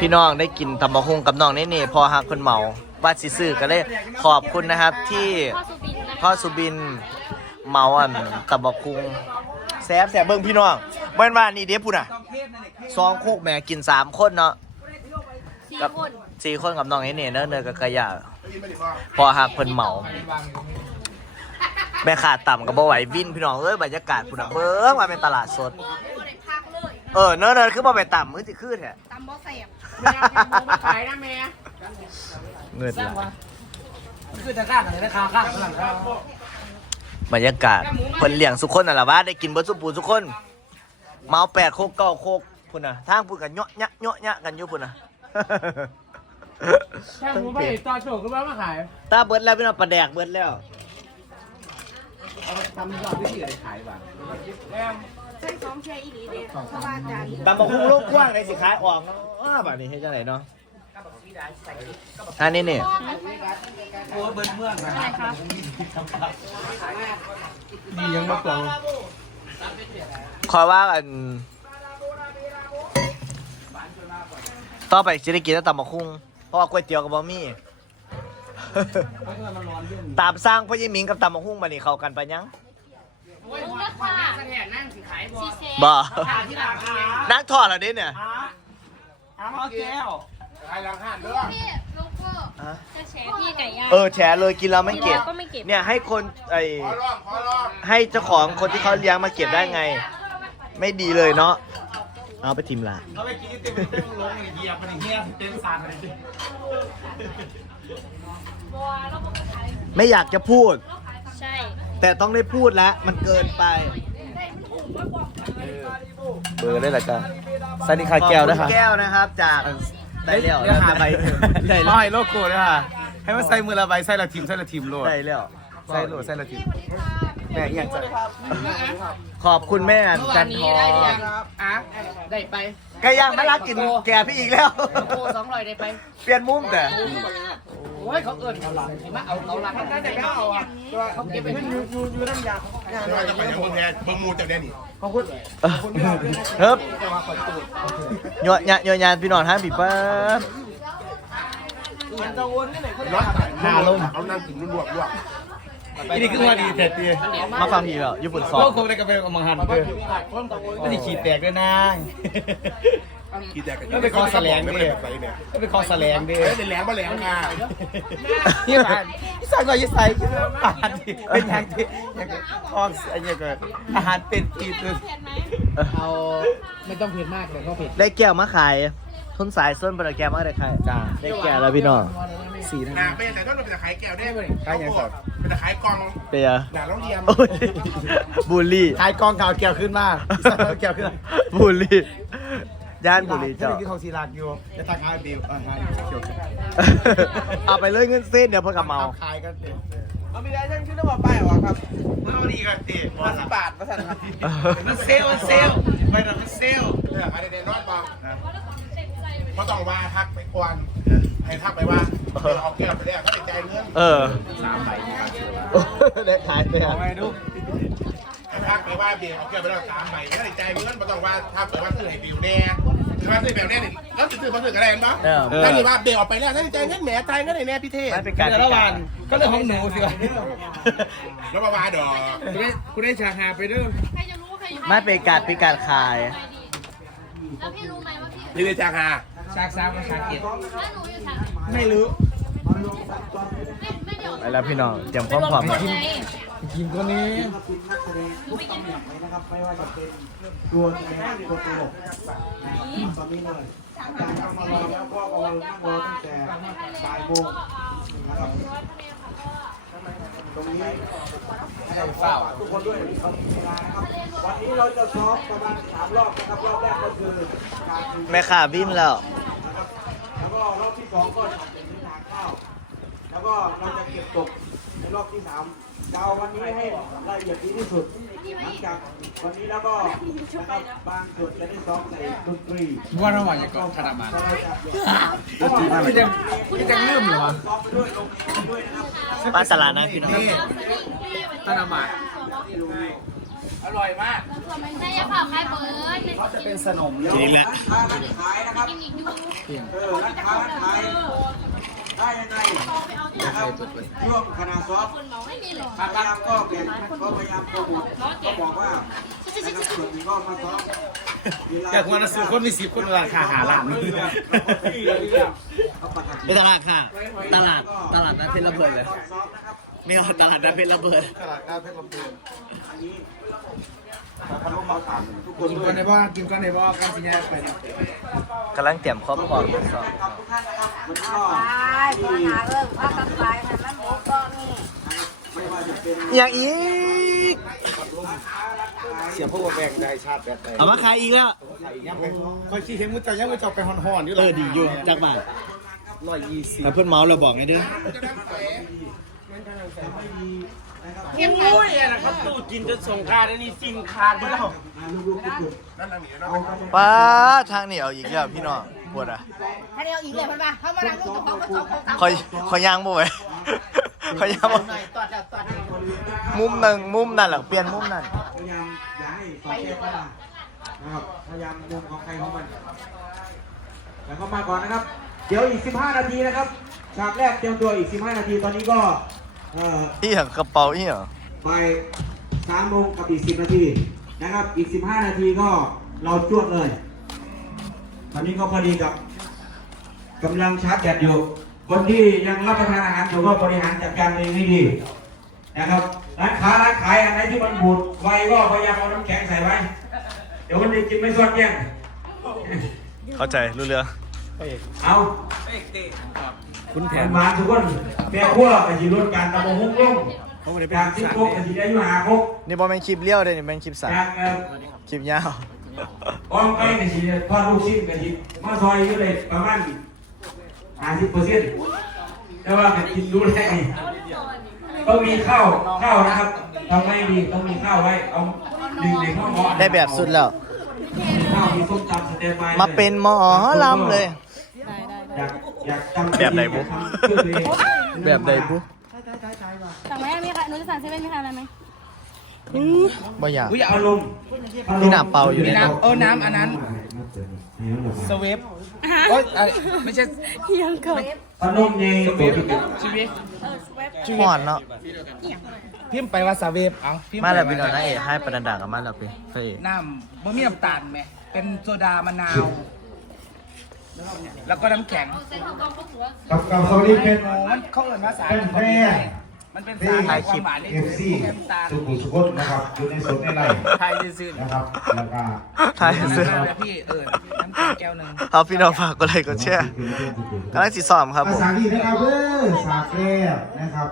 พี่น้องได้กินตำบักหุ่งกับน้องนี่นี่พอหักคนเหมาว่าสิซื้อก็เลยขอบคุณนะครับที่พ่อสุบินเหมาอันตำบักหุ่งแซ่บแซ่บเบิ่งพี่น้องเมื่อวานนี่เด้พุ่นอะซองโคกแหม่กินสามคนเนาะสี่กับคนสี่คนกับน้องนี่นี่เนอเนยกับกระยาพอหักเพิ่นเหมาแม่ขาดต่ำกับบ่ไหววินพี่น้องเอ้ยบรรยากาศพุ่นอะเบิ่งว่าเป็นตลาดสด เออเนอะเนอะคือบ่ไปต่ำมือสิคือแท้ตำบอแสบขายนะแม่เงินละคือจะข้างกันเลยนะข้างข้างข้างข้างบรรยากาศเพิ่นเลี้ยงสุกคนน่ะล่ะว่าได้กินเบิดสุปูสุกคน เมาแปดโคกเก้าโคกพุ่นน่ะทางพุ่นกันเนาะยะเนาะยะกันอยู่พุ่นน่ะ แค่หมูไปจอดโฉกขึ้นมามาขายตาเบิดแล้วพี่น้องปลาแดกเบิดแล้ว เอาไปทำยอดที่สี่เลยขายบ้าง ใส่ซ้อมแช่อีหลีเด้เพราะว่าจานตำบักหุ่งโลกกว้างในสิขายออกเนาะอ้าบัดนี้เฮ็ดจังไดเนาะอันนี้นี่โอ้เบิ้ลเมืองนะอะไรคะดียังมากกว่าคอยว่าอัน ต่อไปสิได้กินแต่ตำบักหุ่งเพราะว่าก๋วยเตี๋ยวกับบ่มีตามสร้างพ่อยี่หมิงกับตำบักหุ่งมานี่เข้ากันปะยัง ลุงนะค่ะแสดงนั่งสิขายบ่ซีเซบ่ขายที่ราคานักทอดเหรอเด้เนี่ยอ้าวแก้วขายราคาเด้อพี่ลุงพ่อจะแฉพี่ไก่ย่างเออแฉเลยกินแล้วไม่เก็บ ก็ไม่เก็บเนี่ยให้คนไอขอลองขอลองให้เจ้าของคนที่เขาเลี้ยงมาเก็บได้ไง ไม่ดีเลยเนาะเอาไปทิมละเขาไปกินเต็มเต็มลงเหยียบมันเงี้ยเต็มสารเลยไม่อยากจะพูด ใช่ แต่ต้องได้พูดแล้วมันเกินไปเบอร์ได้ละจ้ะสวัสดีค่ะแก้วนะคะแก้วนะครับ จากได้แล้วเดี๋ยวหาจะไปได้ได้ร้แล้อยวโลโก้ด้วยค่ะ ให้มันใส่มือละใบใส่ละทีมใส่ละทีมโลดได้แล้วใส่โลดใส่ละทีมแม่อยากจะขอบคุณแม่จันทได้ร์ยังอะได้ไปไก่ย่างไม่รักกินแกพี่อีกแล้วโอ้สองร้อยได้ไป เปลี่ยนมุมแต่ โอ้ยเขาเอิ้นเขาหลังเห็นไหมเอาเขาหลังนั่นแต่เขาเอาอะเขาเก็บไปมันอยู่อยู่อยู่น้ำยาไม่ว่าจะไปยังเมืองแทนเมืองมูจากแดนนี่เฮ้บหยวดหยะหยวดหยานพี่น้องท่านพี่เปิ้ลรถหาลมเอานั่งกินรวบรวบนี่คือว่าดีเสร็จดีมาฟังพี่แบบญี่ปุ่นสอโลงโก้ได้กาแฟกับมังหันเพื่อไม่ได้ขีดแตกด้วยนาง กี่แดกกันไม่ไปคอแสลงไม่ดิได้ไปเนี่ยไม่ไปคอแสลงดิเฮ้ยเป็นแหลมมาแหลมค่ะนี่ผ่านที่ใส่ก็ยิ่ใส่ผ่านที่เป็นอย่างที่อย่างคออันนี้ก็อาหารเป็นปีดเลยเอาไม่ต้องเผ็ดมากแต่ก็เผ็ดได้แก้วมาขายทุนสายส้นบราแก้วมาได้ขายจ้าได้แก้วแล้วพี่น้องสีนะอ่าเป็นแต่ต้นเป็นแต่ขายแก้วได้เลยขายยังสดเป็นแต่ขายกองเปียด่าล้องเรียมโอ้ยบูลลี่ขายกองข่าวเกี่ยวขึ้นมากเกี่ยวขึ้นบูลลี่ ย่านบุรีเจ้าที่เขาซีรักอยู่จะทักหาบิวอ่าเกี่ยวขึ้นเอาไปเลยเงินเส้นเดี๋ยวเพิ่งกลับมาเอาขายกันเต็มเอาไม่ได้ท่านขึ้นต้องมาป้ายวะครับเอาดีกันตีห้าสิบบาทมาสั่นครับมันเซลมันเซลไปหน่อยมันเซลเนี่ยขายในนอนบางเพราะต้องว่าทักไปก่อนให้ทักไปว่าเอาแก้วไปแล้วก็ติดใจเงินเออได้ขายไปอะไปดูให้ทักไปว่าเบียร์เอาแก้วไปแล้วสามใบก็ติดใจเงินไม่ต้องว่าทักไปว่าซื้อให้บิวแน่ คือว่าซื้อแบบแน่นี่แล้วจะซื้อมาซื้อกันได้เนาะเออ ถ้าเกิดว่าเบียร์ออกไปแล้วถ้าติดใจเงินแหมตายเงินไหนแน่พี่เทพมันเป็นการแต่ละวันก็เรื่องของหนูสิวะแล้วมาว่าดอกกูได้กูได้ชาหาไปด้วยใครจะรู้ใครอยู่ไม่เป็นการเป็นการขาย แล้วพี่รู้ไหมว่าพี่นี่เลยจางฮาชากซ้ำกับชาเกียรแล้วหนูอยู่ทางไหนไม่รู้ไม่ไม่เดี๋ยวไปแล้วพี่น้องเตรียมพร้อมพร้อมไงกินตัวนี้หนูไปกินับไม่ว่าจะเป็นตัวแทนตัวตลกตอนนี้เลยอาจารย์เข้ามารอแล้วก็กำลังนั่งรอตั้งแต่บ่ายโมงนะครับตรงนี้ให้เฝาทุกคนด้วยที่เขามีเวลานะครับวันนี้เราจะซ้อมประมาณสามรอบนะครับรอบแรกก็คือการแม่ขาบินแล้วนะครับแล้วก็รอบที่สองก็จะเป็นทางเข้า แล้วก็เราจะเก็บตกในรอบที่สามจะเอาวันนี้ให้ละเอียดดีที่สุดหลังจากวันนี้แล้วก็นะครับบางจุดจะได้ซ้อมใส่ดนตรีว่าระหว่างอย่างก่อนธนามันเราจะมันจะมันจะลืมเหรอซ้อมไปด้วยลงไปด้วยนะครับป้าสลานะพี่น้องนี่ธนามันเอาร่อยมากนายจะฝากใครเปิดเขาจะเป็นสนมจริงแหละร้านค้าร้านขายนะครับกินอีกดูเออร้านค้าร้านขายได้ยังไง นะครับช่วงคณะซอมไม่มีหรอกพยายามก็เปลี่ยนก็พยายามโปรโมทก็บอกว่านะครับส่วนหนึ่งก็มาซอมเวลอยากมาซื้อคนมีสิบคนราคาหาล้านเขาประกาศไปตลาดค่ะ ตลาดตลาดนัดเพชรระเบิดเลยซ้อมนะครับนี่ก็ตลาดนัดเพชรระเบิดตลาดกาเพชรลำพูนอันนี้ กเขาถามทุกคนกินด้วก้อยนในบ่อกินก้อนในบ่อการสิแยกไปเนี่ยกำลังเตรียมครอบครัวทดสอบครับทุกท่านนะครับวันนี้ก็ไปพอหนาเริ่มพากันไปให้มันหมดก็มีไม่ว่าจะเป็นอย่างอีก เสียพวกแบ่งได้ชาติแบบไหนเอามาขายอีกแล้วคอยขี้เข็มมุดใจยังไม่จบไปห่อนๆอยู่เออดีอยู่จักบาทร้อยยี่สิบถ้าเพื่อนเมาส์เราบอกไงเด้อ เข้มโอ้ยนะครับตู้กินจนส่งค่าได้นี่สินค้าดไปแล้วลูกๆทุกคนนั่นนั่งหนีเนาะป้าทางนี้เอาอีกแล้วพี่น้องปวดอะถ้าเดียวอีกเลยมันมาเขามานั่งลูกกับเขาเขาเขาคอยคอยย่างบ่ไหวคอยย่างบ่หน่อยตอดแล้วตอดแล้วมุมหนึ่งมุมนั่นหลังเปลี่ยนมุมนั่นพยายามอย่าให้สอดแทรกเข้ามานะครับพยายามมุมของใครของมัน แล้วก็มาก่อนนะครับ เดี๋ยวอีก 15 นาทีนะครับ ฉากแรกเตรียมตัวอีก 15 นาที ตอนนี้ก็เอ่ออีหยังกระเป๋าอีหยังบ่ายสามโมงกับอีก 10 นาทีนะครับ อีก 15 นาทีก็เราจวดเลย ตอนนี้ก็พอดีกับกำลังชาร์จแบตอยู่ คนที่ยังรับประทานอาหารอยู่ก็บริหารจัดการเองให้ดีนะครับร้านค้าร้านขายอันไหนที่มันบูดไวก็พยายามเอาน้ำแข็งใส่ไว้ เดี๋ยววันนี้กินไม่สดแย่งเข้าใจรู้เรื่องเอา คุณแผแผ่นนมาทุกคนแม่ขั้วกับจีรถการตะบงฮุกลงจากสิบหกกับจีได้อยู่หาหกนี่บอแมนคลิปเลี้ยวเด้นี่แมนคลิปสั้นจากเอ่อคลิปยาวอ้อมไปกับจีพ่อลูกชิ้นกับจีมาซอยอยู่เลยประมาณห้าสิบเปอร์เซ็นต์แต่ว่ากับกินรู้ได้ต้องมีข้าวข้าวนะครับทำไม่ดีต้องมีข้าวไว้เอาดึงในข้าวหม้อได้แบบสุดแล้ว มีข้าวมีส้มตำสเต็มไม้มาเป็นหมอลำเลย แบบไหนบุ๊อยากทำเพื่อตัวเองแบบใดปุ๊สั่งไหมมีใครหนูจะสั่งเซเว่นมีใครอะไรไหมบ่อยากอุ้ยพัดลมมีน้ำเปล่าอยู่ในน้ำเออน้ำอันนั้นสเวฟโอ้ยอะไรไม่ใช่ยังเกิดพัดลมในตัวที่เป็นชีวิตห่อนเนาะพิมพ์ไปว่าสเวฟเอาพิพ์ไปมาแล้วพี่น้องนะเอกให้ประดันดากับมาแล้วพี่พระเอกน้ำบะหมี่น้ำตาลไหมเป็นโซดามะนาว แล้วก็น้ำแข็งกับกับสวัสดีเป็นโอ้มันเขาเอ่ยว่าสารเป็นแม่ มันเป็นที่สารให้ความหวานนี่เอฟซีน้ำตาลสุขุมสุขนนะครับอยู่ในสวนในไร่ไทยซื่อๆนะครับแล้วก็ถ่ายน้ำเสื้อตาลนะพี่เออน้ำแข็งแก้วหนึ่งเอาพี่น้องฝากกดไลค์กดแชร์กำลังสิซ้อมครับผภาม ษาดีนะครับเออสากแก้วนะครับ